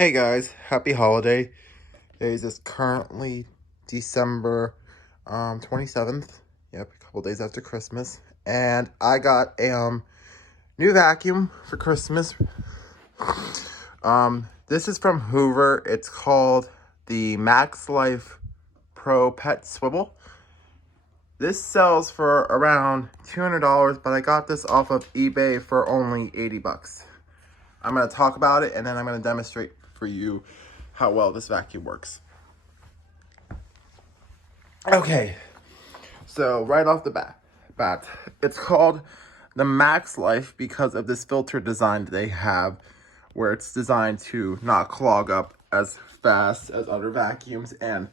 Hey guys, happy holiday. Days is currently December 27th. Yep, a couple days after Christmas. And I got a new vacuum for Christmas. This is from Hoover. It's called the Max Life Pro Pet Swivel. This sells for around $200, but I got this off of eBay for only 80 bucks. I'm going to talk about it and then I'm going to demonstrate for you how well this vacuum works. Okay, so right off the bat, it's called the Max Life because of this filter design they have, where it's designed to not clog up as fast as other vacuums and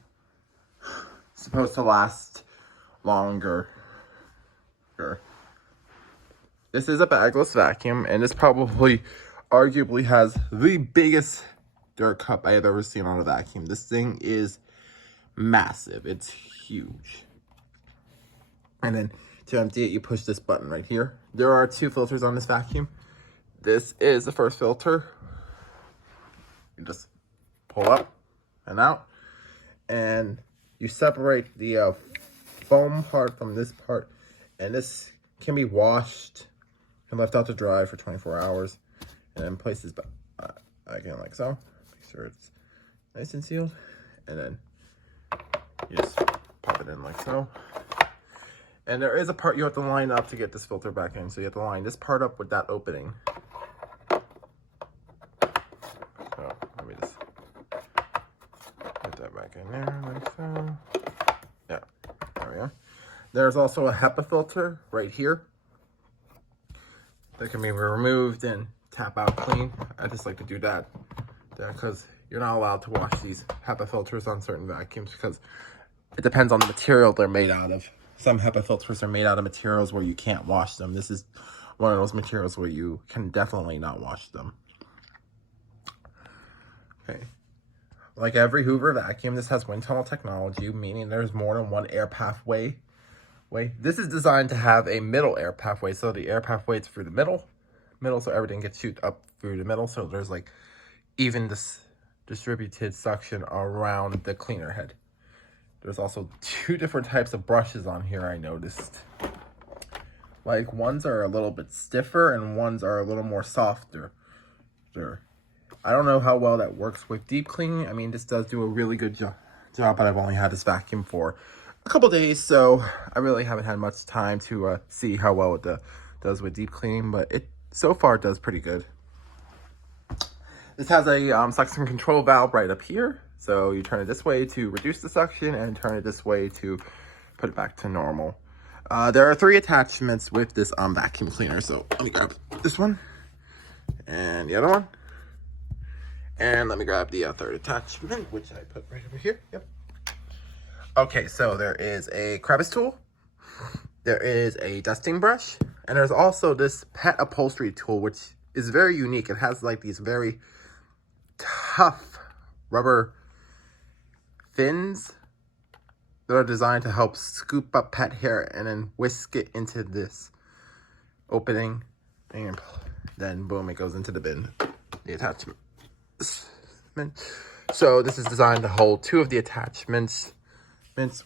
supposed to last longer. This is a bagless vacuum, and this probably arguably has the biggest dirt cup I have ever seen on a vacuum. This thing is massive. It's huge. And then to empty it, you push this button right here. There are two filters on this vacuum. This is the first filter. You just pull up and out, and you separate the foam part from this part, and this can be washed and left out to dry for 24 hours, and then place this back again like so. Make sure it's nice and sealed, and then you just pop it in like so. And there is a part you have to line up to get this filter back in, so you have to line this part up with that opening. So let me just put that back in there like so. Yeah, there we go. There's also a HEPA filter right here that can be removed and tap out clean. I just like to do that because you're not allowed to wash these HEPA filters on certain vacuums because it depends on the material they're made out of. Some HEPA filters are made out of materials where you can't wash them. This is one of those materials where you can definitely not wash them. Okay. Like every Hoover vacuum, this has wind tunnel technology, meaning there's more than one air pathway. This is designed to have a middle air pathway, so the air pathway is through the middle, so everything gets shoot up through the middle, so there's like even this distributed suction around the cleaner head. There's also two different types of brushes on here, I noticed. Like, ones are a little bit stiffer and ones are a little more softer. I don't know how well that works with deep cleaning. I mean, this does do a really good job, but I've only had this vacuum for a couple days, so I really haven't had much time to see how well it does with deep cleaning, but it so far does pretty good. This has a suction control valve right up here, so you turn it this way to reduce the suction and turn it this way to put it back to normal. There are 3 attachments with this vacuum cleaner, so let me grab this one and the other one, and let me grab the third attachment, which I put right over here. Yep. Okay, so there is a crevice tool, there is a dusting brush, and there's also this pet upholstery tool, which is very unique. It has like these very tough rubber fins that are designed to help scoop up pet hair and then whisk it into this opening, and then boom, it goes into the bin, the attachment. So this is designed to hold 2 of the attachments,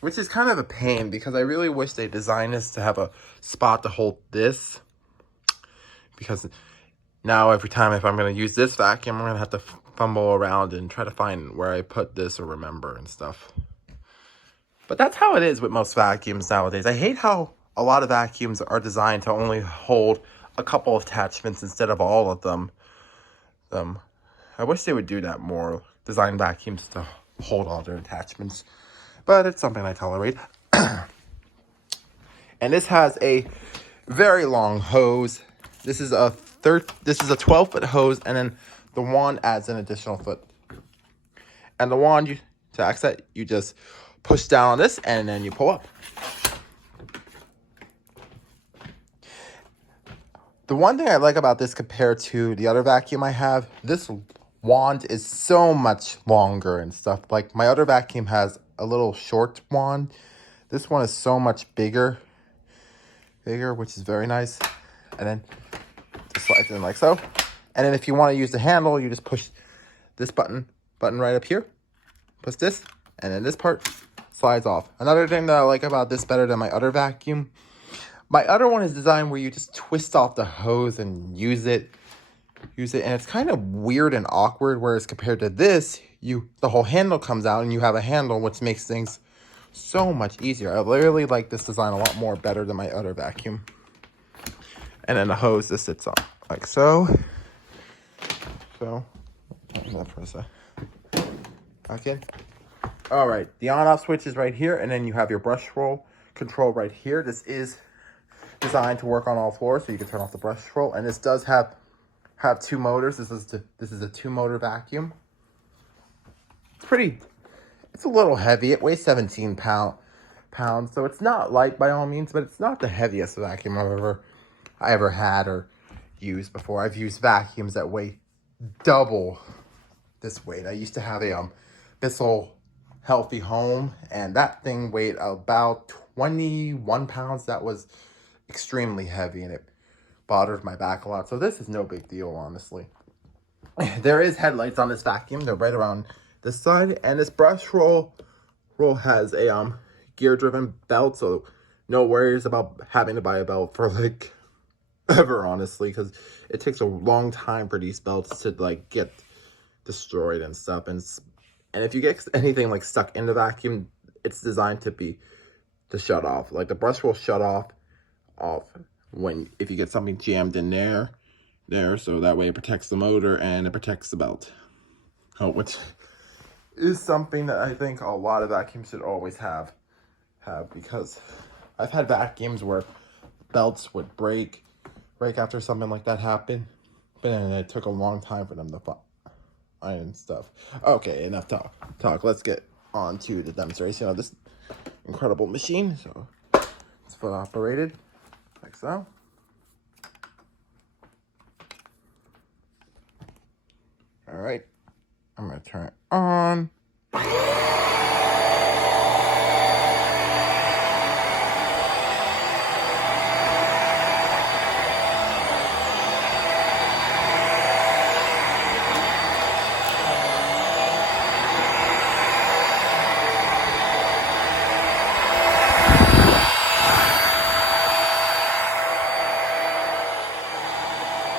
which is kind of a pain because I really wish they designed this to have a spot to hold this, because now every time if I'm going to use this vacuum, I'm going to have to fumble around and try to find where I put this or remember and stuff. But that's how it is with most vacuums nowadays. I hate how a lot of vacuums are designed to only hold a couple of attachments instead of all of them. I wish they would do that more, design vacuums to hold all their attachments. But it's something I tolerate. And this has a very long hose. This is a 12-foot hose, and then the wand adds an additional foot. And the wand, to access it, you just push down on this, and then you pull up. The one thing I like about this compared to the other vacuum I have, this wand is so much longer and stuff. Like, my other vacuum has a little short wand. This one is so much bigger, which is very nice. And then just slides in like so. And then if you want to use the handle, you just push this button right up here. Push this, and then this part slides off. Another thing that I like about this better than my other vacuum, my other one is designed where you just twist off the hose and use it, and it's kind of weird and awkward, whereas compared to this, the whole handle comes out and you have a handle, which makes things so much easier. I literally like this design a lot more better than my other vacuum. And then the hose just sits on like so. Tighten that for a sec. Okay. All right, the on-off switch is right here, and then you have your brush roll control right here. This is designed to work on all floors, so you can turn off the brush roll. And this does have 2 motors. This is a 2-motor vacuum. It's a little heavy. It weighs 17 pounds, so it's not light by all means, but it's not the heaviest vacuum I ever had or used before. I've used vacuums that weigh double this weight. I used to have a Bissell Healthy Home, and that thing weighed about 21 pounds. That was extremely heavy, and it bothered my back a lot. So this is no big deal, honestly. There is headlights on this vacuum. They're right around this side, and this brush roll has a gear-driven belt, so no worries about having to buy a belt for like ever, honestly, because it takes a long time for these belts to like get destroyed and stuff. And if you get anything like stuck in the vacuum, it's designed to shut off. Like the brush will shut off if you get something jammed in there, so that way it protects the motor and it protects the belt. Which is something that I think a lot of vacuums should always have, because I've had vacuums where belts would break after something like that happened, but then it took a long time for them to iron stuff. Okay, enough talk. Let's get on to the demonstration of this incredible machine. So it's foot operated, like so. All right, I'm gonna turn it on.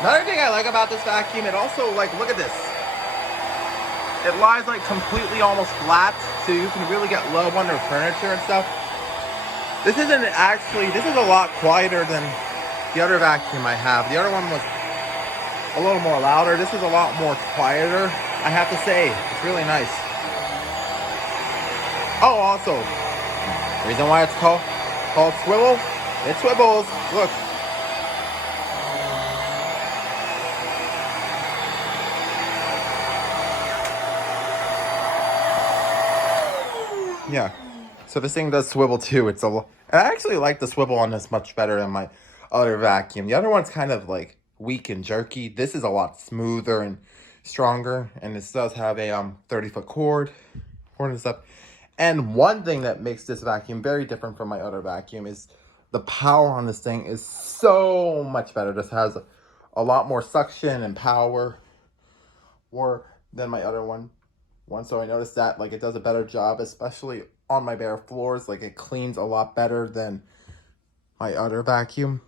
Another thing I like about this vacuum, it also, like, look at this. It lies like completely almost flat, so you can really get low under furniture and stuff. This is a lot quieter than the other vacuum I have. The other one was a little more louder. This is a lot more quieter, I have to say. It's really nice. Oh, also, the reason why it's called swivel, it swivels. Look. Yeah, so this thing does swivel too. I actually like the swivel on this much better than my other vacuum. The other one's kind of like weak and jerky. This is a lot smoother and stronger, and this does have a 30-foot cord and stuff. And one thing that makes this vacuum very different from my other vacuum is the power on this thing is so much better. This has a lot more suction and power more than my other one. So I noticed that like it does a better job, especially on my bare floors. Like it cleans a lot better than my other vacuum.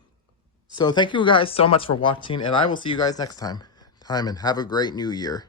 So thank you guys so much for watching, and I will see you guys next time, and have a great new year.